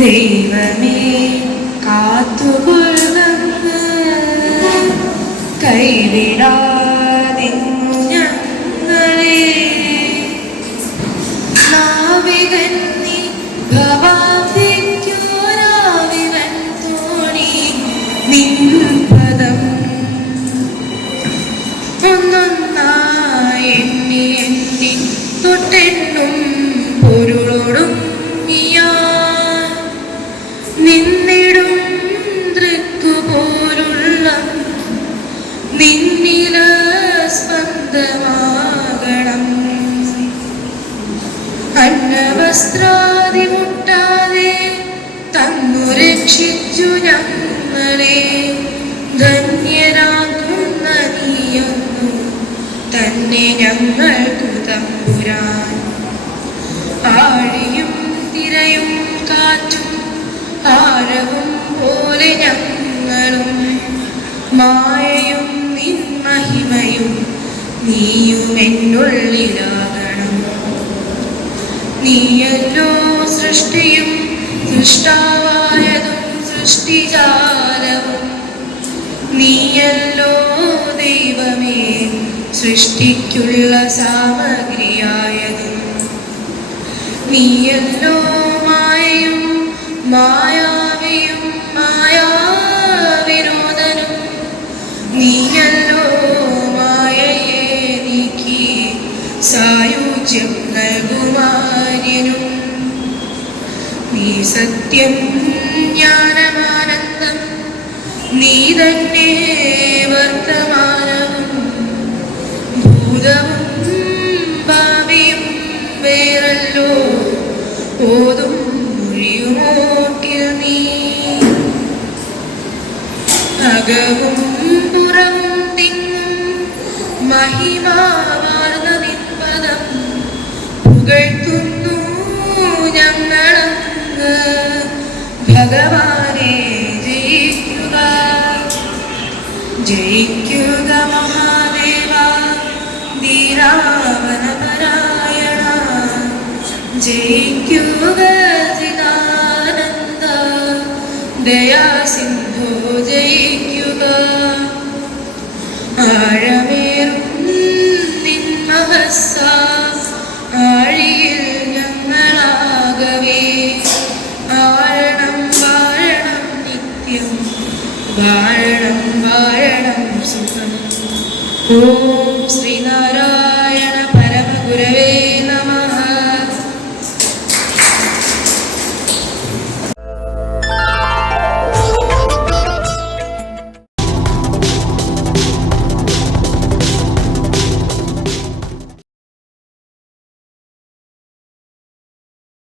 ദൈവമേ കാത്തുകൊള്ളുക, കൈവിടാതിന്നു ഞങ്ങളെ. നാവികൻ നീ ഭവാബ്ദിക്കോരാവിവൻ തോണി നിൻ പദം ഒന്നൊന്നായി എണ്ണി എണ്ണി തൊട്ടെണ്ണും പൊരുളോടും നിന്നിടും ദൃക്കുപോലുള്ള നിന്നില സ്പന്ദമാകണം. അന്നവസ്ത്രാദി മുട്ടാതെ തന്നു രക്ഷിച്ചു ഞങ്ങളെ. ധന്യരാകുന്ന നീയൊന്നു തന്നെ ഞങ്ങൾക്കു തമ്പുരാൻ. ആഴിയും തിരയും കാറ്റും ആരവും പോലെ ഞങ്ങളും മായയും നിൻ മഹിമയും നീയും എന്നുള്ളിലാകണം. നീയല്ലോ സൃഷ്ടിയും സൃഷ്ടാവായതും സൃഷ്ടിജാലവും. നീയല്ലോ ദൈവമേ സൃഷ്ടിക്കുള്ള സാമഗ്രിയായതും. നീയല്ലോ മായയും മായാവിയും മായാവിനോദനും. നീയല്ലോ മായയെ നീക്കി സായുജ്യം നൽകുമാര്യനും. നീ സത്യം ജ്ഞാനമാനന്ദം, നീ തന്നെ വർത്തമാനവും ഭൂതവും ഭാവിയും വേറല്ലോ ഓതും മൊഴിയുമോട്ടിൽ നീ. അകവും പുറവും തിങ്ങും മഹിമാവാർന്ന നിൻപദം പുകഴ്ത്തുന്നു ഞങ്ങളങ്ങ്. ഭഗവാനെ ജയിക്കുക ജയിക്കുക മഹാദേവ ധീരാവനപരായണ. ജയിക്കുക ചിദാനന്ദ ദയാസിന്ധോ ജയിക്കുക. ആഴമേറും നിൻ മഹസ്സ ആഴിയിൽ ഞങ്ങളാകവേ. ആഴണം വാഴണം നിത്യം, വാഴണം വാഴണം സുഖം. ഓ